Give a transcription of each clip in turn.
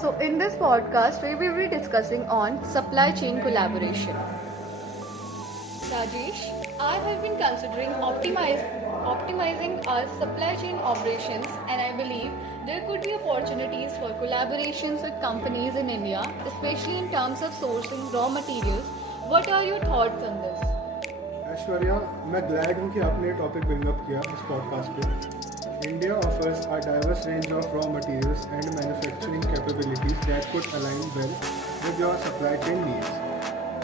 So in this podcast, we will be discussing on supply chain collaboration. Rajesh, I have been considering optimizing our supply chain operations, and I believe there could be opportunities for collaborations with companies in India, especially in terms of sourcing raw materials. What are your thoughts on this? Aishwarya, मैं glad हूँ कि आपने ये topic bring up किया इस podcast पे। India offers a diverse range of raw materials and manufacturing capabilities that could align well with your supply chain needs,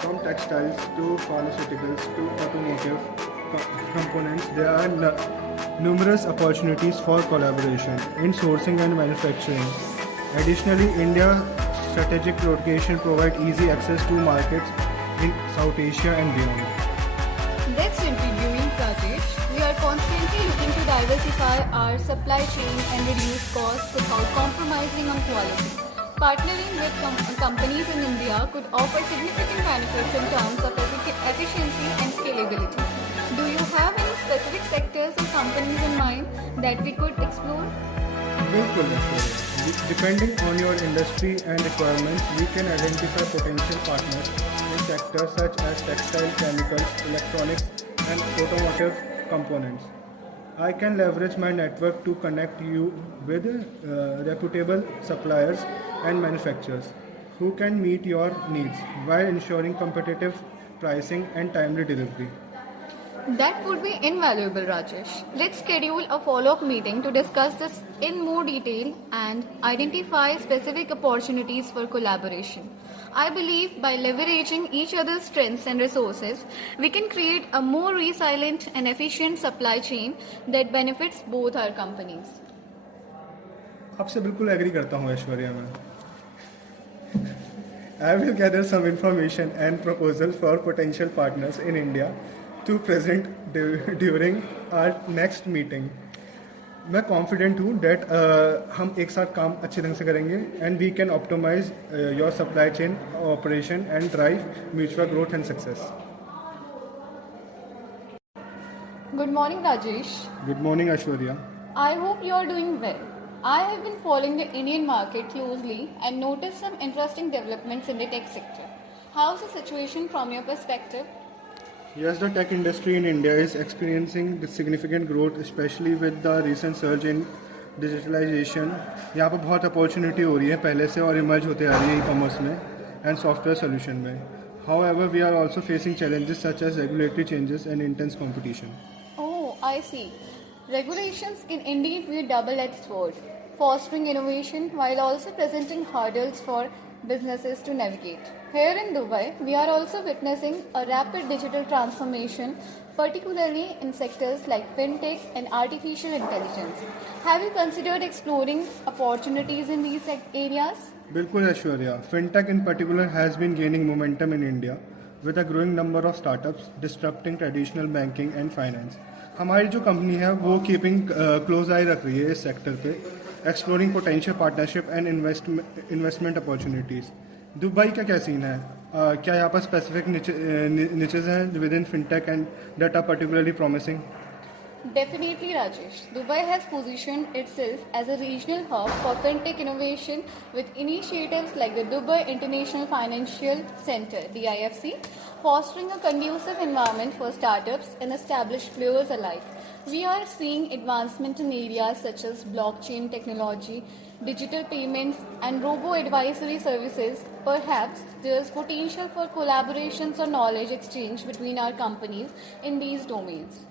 from textiles to pharmaceuticals to automotive components. There are numerous opportunities for collaboration in sourcing and manufacturing. Additionally, India's strategic location provides easy access to markets in South Asia and beyond. That's intriguing, Rajesh. We are constantly looking to diversify our supply chain and reduce costs without compromising on quality. Partnering with companies in India could offer significant benefits in terms of efficiency and scalability. Do you have any specific sectors or companies in mind that we could explore? बिल्कुल ऐसे Depending on your industry and requirements, we can identify potential partners in sectors such as textile, chemicals, electronics, and automotive components. I can leverage my network to connect you with reputable suppliers and manufacturers who can meet your needs while ensuring competitive pricing and timely delivery. That would be invaluable, Rajesh. Let's schedule a follow-up meeting to discuss this in more detail and identify specific opportunities for collaboration. I believe by leveraging each other's strengths and resources, we can create a more resilient and efficient supply chain that benefits both our companies. आपसे बिल्कुल agree करता हूँ ऐश्वर्या मैं. I will gather some information and proposal for potential partners in India to present during our next meeting. मैं confident हूँ that हम एक साथ काम अच्छे ढंग से करेंगे and we can optimize your supply chain operation and drive mutual growth and success. Good morning, Rajesh. Good morning Aishwarya. I hope you are doing well. I have been following the Indian market closely and noticed some interesting developments in the tech sector. How's the situation from your perspective? Yes, the tech industry in India is experiencing significant growth, especially with the recent surge in digitalization. यहाँ पर बहुत opportunity हो रही है पहले से और emerge होते आ रही है ई-कॉमर्स में एंड सॉफ्टवेयर सोल्यूशन में. However, we are also facing challenges such as regulatory changes and intense competition. Oh, I see. Regulations can indeed be a double-edged sword, fostering innovation while also presenting hurdles for businesses to navigate. Here in Dubai, we are also witnessing a rapid digital transformation, particularly in sectors like fintech and artificial intelligence. Have you considered exploring opportunities in these areas? बिल्कुल Aishwarya. Fintech in particular has been gaining momentum in India with a growing number of startups disrupting traditional banking and finance. हमारी जो company है वो keeping close आई रख रही है इस sector पे, exploring potential partnership and investment opportunities. Dubai का क्या सीन है? क्या यहाँ पर स्पेसिफिक निचेज हैं within fintech and that are particularly promising? Definitely, Rajesh. Dubai has positioned itself as a regional hub for fintech innovation with initiatives like the Dubai International Financial Center (DIFC), fostering a conducive environment for startups and established players alike. We are seeing advancement in areas such as blockchain technology, digital payments, and robo-advisory services. Perhaps there is potential for collaborations or knowledge exchange between our companies in these domains.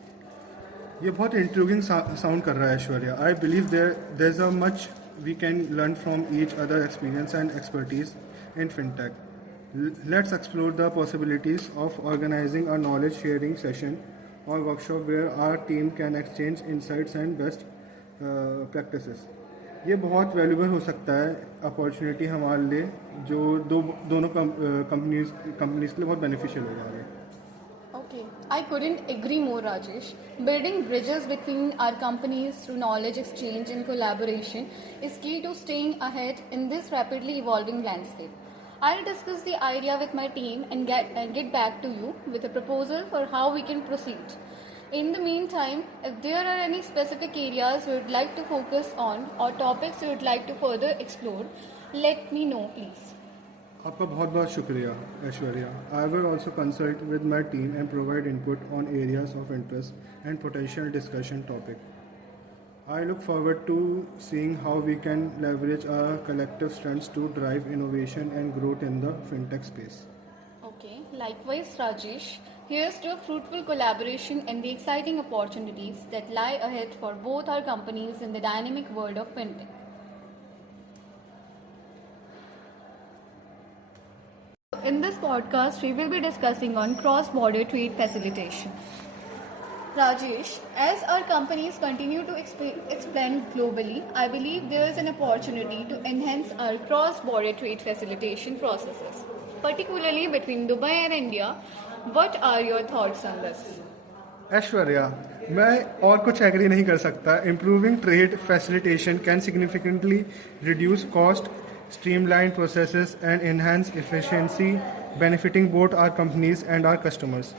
ये बहुत intriguing sound कर रहा है Aishwarya. I believe there is a much we can learn from each other experience and expertise in fintech. Let's explore the possibilities of organising a knowledge sharing session और workshop where our team can exchange insights and best practices. ये बहुत valuable हो सकता है opportunity हमारे लिए, जो दोनों कंपनीज के लिए बहुत बेनिफिशियल होगा आगे. Okay, I couldn't agree more, Rajesh. Building bridges between our companies through knowledge exchange and collaboration is key to staying ahead in this rapidly evolving landscape. I'll discuss the idea with my team and get back to you with a proposal for how we can proceed. In the meantime, if there are any specific areas you would like to focus on or topics you would like to further explore, Let me know, please. आपका बहुत बहुत शुक्रिया Aishwarya. I will also consult with my team and provide input on areas of interest and potential discussion topic. I look forward to seeing how we can leverage our collective strengths to drive innovation and growth in the fintech space. Okay, likewise, Rajesh. Here's to a fruitful collaboration and the exciting opportunities that lie ahead for both our companies in the dynamic world of fintech. In this podcast, we will be discussing on cross-border trade facilitation. Rajesh, as our companies continue to expand globally, I believe there is an opportunity to enhance our cross-border trade facilitation processes, particularly between Dubai and India. What are your thoughts on this? Aishwarya, मैं और कुछ agree नहीं कर सकता. Improving trade facilitation can significantly reduce cost, streamline processes, and enhance efficiency, benefiting both our companies and our customers.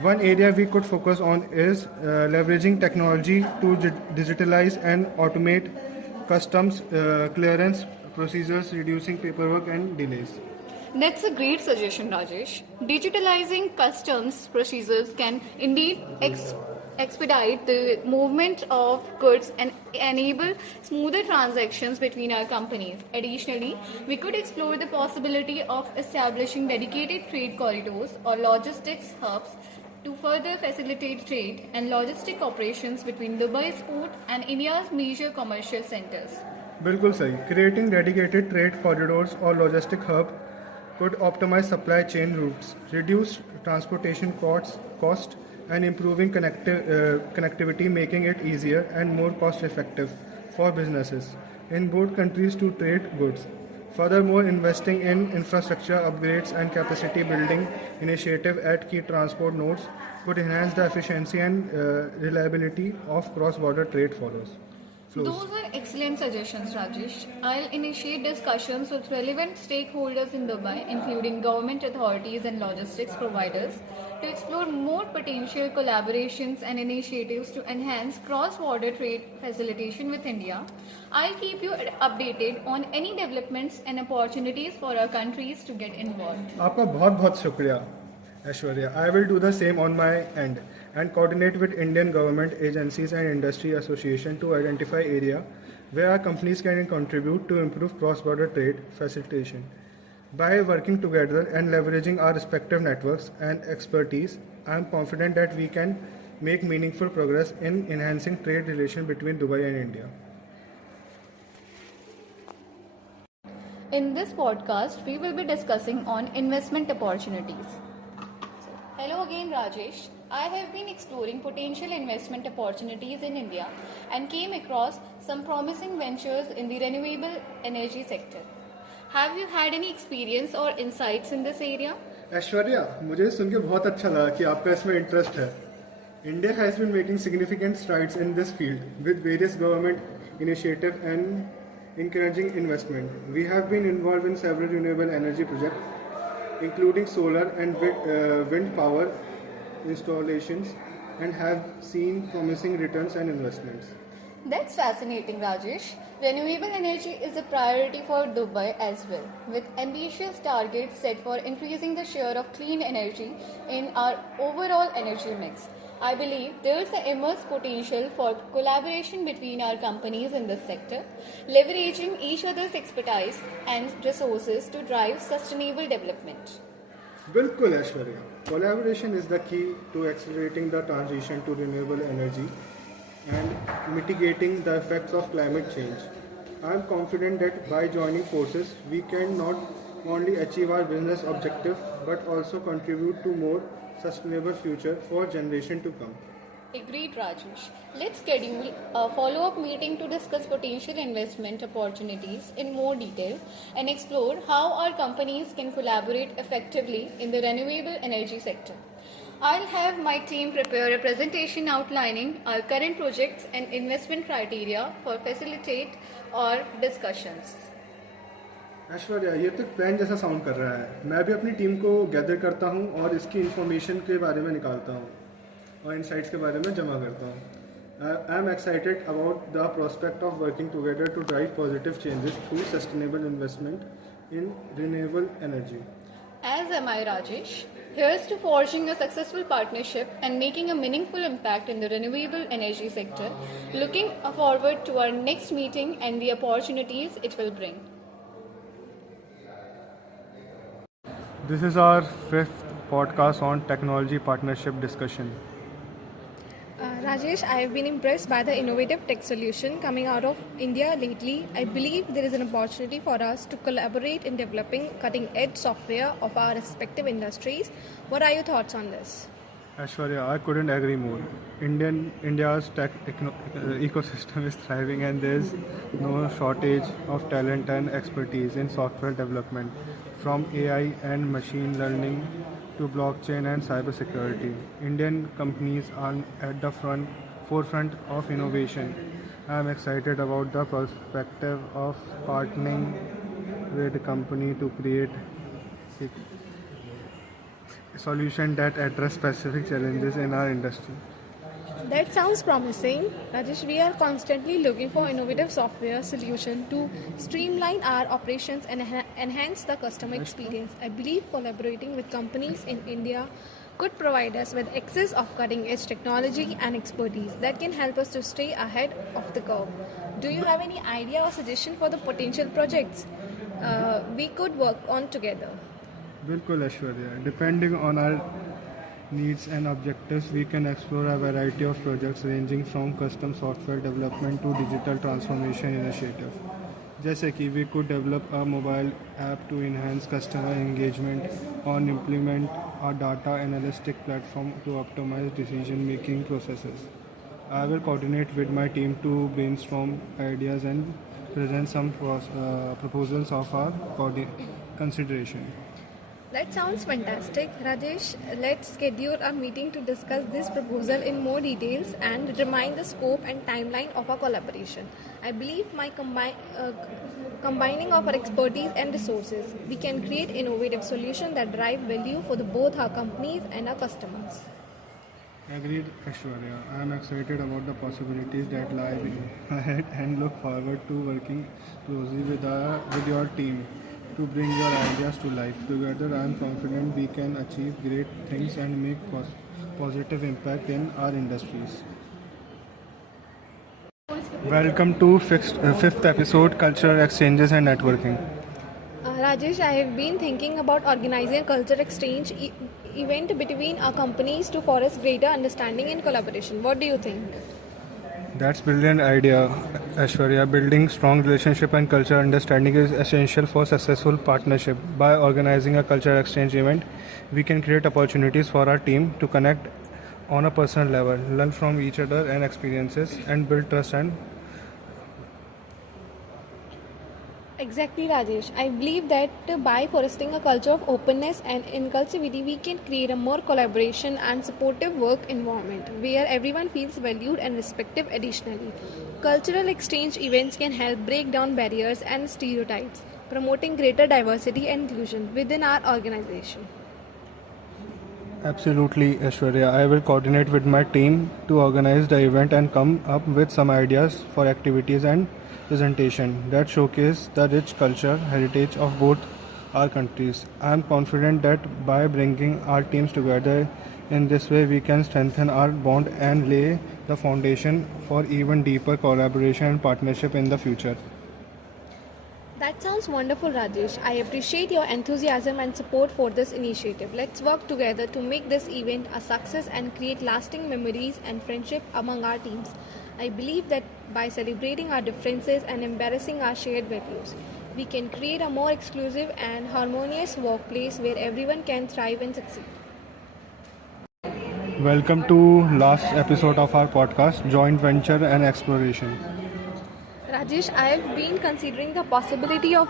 One area we could focus on is leveraging technology to digitalize and automate customs clearance procedures, reducing paperwork and delays. That's a great suggestion, Rajesh. Digitalizing customs procedures can indeed expedite the movement of goods and enable smoother transactions between our companies. Additionally, we could explore the possibility of establishing dedicated trade corridors or logistics hubs to further facilitate trade and logistic operations between Dubai's port and India's major commercial centers. बिल्कुल सही. Creating dedicated trade corridors or logistic hub could optimize supply chain routes, reduce transportation cost, and improving connectivity, making it easier and more cost-effective for businesses in both countries to trade goods. Furthermore, investing in infrastructure upgrades and capacity building initiative at key transport nodes could enhance the efficiency and reliability of cross-border trade flows. Those are excellent suggestions, Rajesh. I'll initiate discussions with relevant stakeholders in Dubai, including government authorities and logistics providers, to explore more potential collaborations and initiatives to enhance cross-border trade facilitation with India. I'll keep you updated on any developments and opportunities for our countries to get involved. आपका बहुत बहुत शुक्रिया Aishwarya. I will do the same on my end and coordinate with Indian government agencies and industry association to identify area where our companies can contribute to improve cross-border trade facilitation. By working together and leveraging our respective networks and expertise, I am confident that we can make meaningful progress in enhancing trade relations between Dubai and India. In this podcast, we will be discussing on investment opportunities. Hello again, Rajesh. I have been exploring potential investment opportunities in India and came across some promising ventures in the renewable energy sector. Have you had any experience or insights in this area? Aishwarya, मुझे सुन के बहुत अच्छा लगा कि आपका इसमें interest है. India has been making significant strides in this field with various government initiatives and encouraging investment. We have been involved in several renewable energy projects, including solar and wind power installations, and have seen promising returns and investments. That's fascinating, Rajesh. Renewable energy is a priority for Dubai as well, with ambitious targets set for increasing the share of clean energy in our overall energy mix. I believe there is an immense potential for collaboration between our companies in this sector, leveraging each other's expertise and resources to drive sustainable development. बिल्कुल Aishwarya. Collaboration is the key to accelerating the transition to renewable energy and mitigating the effects of climate change. I am confident that by joining forces, we can not only achieve our business objectives but also contribute to more sustainable future for generation to come. Agreed, Rajesh. Let's schedule a follow-up meeting to discuss potential investment opportunities in more detail and explore how our companies can collaborate effectively in the renewable energy sector. I'll have my team prepare a presentation outlining our current projects and investment criteria for facilitate our discussions. Aishwarya, ये तो plan जैसा sound कर रहा है. मैं भी अपनी team को गैदर करता हूँ और इसकी इन्फॉर्मेशन के बारे में निकालता हूँ और इनसाइट्स के बारे में जमा करता हूँ. I am excited about the prospect of working together to drive positive changes through sustainable investment in renewable energy. As am I, Rajesh. Here's to forging a successful partnership and making a meaningful impact in the renewable energy sector. Looking forward to our next meeting and the opportunities it will bring. This is our fifth podcast on technology partnership discussion. Rajesh, I have been impressed by the innovative tech solution coming out of India lately. I believe there is an opportunity for us to collaborate in developing cutting edge software of our respective industries. What are your thoughts on this? Aishwarya, I couldn't agree more. India's tech ecosystem is thriving, and there's no shortage of talent and expertise in software development, from AI and machine learning to blockchain and cybersecurity. Indian companies are at the forefront of innovation. I am excited about the perspective of partnering with a company to create a solution that address specific challenges in our industry. That sounds promising. Rajesh, we are constantly looking for innovative software solution to streamline our operations and enhance the customer experience. I believe collaborating with companies in India could provide us with access of cutting edge technology and expertise that can help us to stay ahead of the curve. Do you have any idea or suggestion for the potential projects we could work on together? बिल्कुल Aishwarya, depending on our needs and objectives, we can explore a variety of projects ranging from custom software development to digital transformation initiative. जैसे कि we could develop a mobile app to enhance customer engagement or implement a data analytic platform to optimize decision making processes. I will coordinate with my team to brainstorm ideas and present some proposals of our consideration. That sounds fantastic. Rajesh, let's schedule a meeting to discuss this proposal in more details and determine the scope and timeline of our collaboration. I believe by combining of our expertise and resources, we can create innovative solutions that drive value for both our companies and our customers. Agreed, Aishwarya. I am excited about the possibilities that lie ahead and look forward to working closely with your team to bring your ideas to life. Together, I am confident we can achieve great things and make positive impact in our industries. Welcome to fifth episode, Cultural Exchanges and Networking. Rajesh, I have been thinking about organizing a culture exchange event between our companies to foster greater understanding and collaboration. What do you think? That's brilliant idea, Aishwarya. Building strong relationship and cultural understanding is essential for successful partnership. By organizing a cultural exchange event, we can create opportunities for our team to connect on a personal level, learn from each other and experiences, and build trust and Exactly, Rajesh. I believe that by fostering a culture of openness and inclusivity, we can create a more collaboration and supportive work environment where everyone feels valued and respected. Additionally, cultural exchange events can help break down barriers and stereotypes, promoting greater diversity and inclusion within our organization. Absolutely, Aishwarya. I will coordinate with my team to organize the event and come up with some ideas for activities and presentation that showcase the rich culture heritage of both our countries. I am confident that by bringing our teams together in this way, we can strengthen our bond and lay the foundation for even deeper collaboration and partnership in the future. That sounds wonderful, Rajesh. I appreciate your enthusiasm and support for this initiative. Let's work together to make this event a success and create lasting memories and friendship among our teams. I believe that by celebrating our differences and embracing our shared values, we can create a more exclusive and harmonious workplace where everyone can thrive and succeed. Welcome to last episode of our podcast, Joint Venture and Exploration. Rajesh, I have been considering the possibility of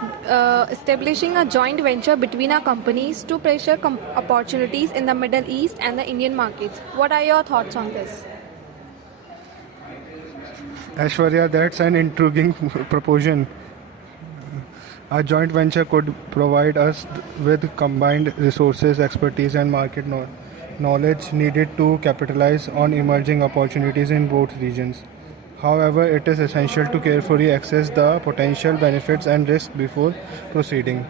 establishing a joint venture between our companies to pursue opportunities in the Middle East and the Indian markets. What are your thoughts on this? Aishwarya, that's an intriguing proposition. A joint venture could provide us with combined resources, expertise, and market knowledge needed to capitalize on emerging opportunities in both regions. However, it is essential to carefully assess the potential benefits and risks before proceeding.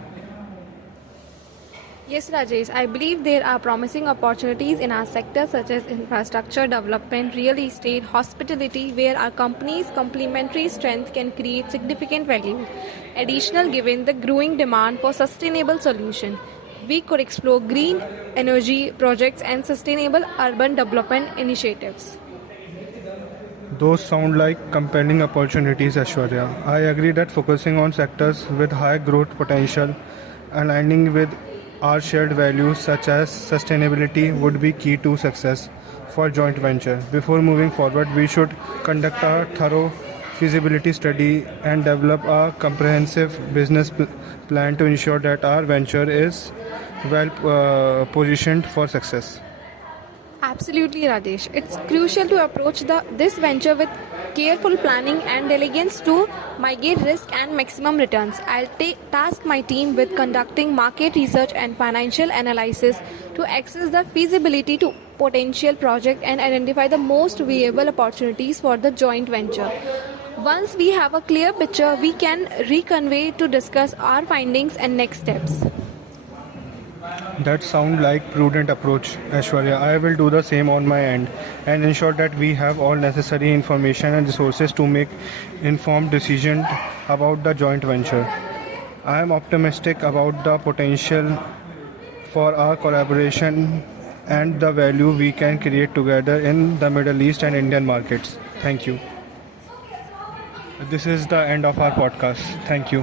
Yes, Rajesh, I believe there are promising opportunities in our sector such as infrastructure development, real estate, hospitality, where our company's complementary strength can create significant value. Additional, given the growing demand for sustainable solution, we could explore green energy projects and sustainable urban development initiatives. Those sound like compelling opportunities, Ashwarya. I agree that focusing on sectors with high growth potential, aligning with our shared values such as sustainability would be key to success for joint venture. Before moving forward, we should conduct a thorough feasibility study and develop a comprehensive business plan to ensure that our venture is well positioned for success. Absolutely, Rajesh. It's crucial to approach this venture with careful planning and diligence to mitigate risk and maximum returns. I'll task my team with conducting market research and financial analysis to assess the feasibility to potential project and identify the most viable opportunities for the joint venture. Once we have a clear picture, we can reconvene to discuss our findings and next steps. That sounds like prudent approach, Ashwarya. I will do the same on my end and ensure that we have all necessary information and resources to make informed decisions about the joint venture. I am optimistic about the potential for our collaboration and the value we can create together in the Middle East and Indian markets. Thank you. This is the end of our podcast. Thank you.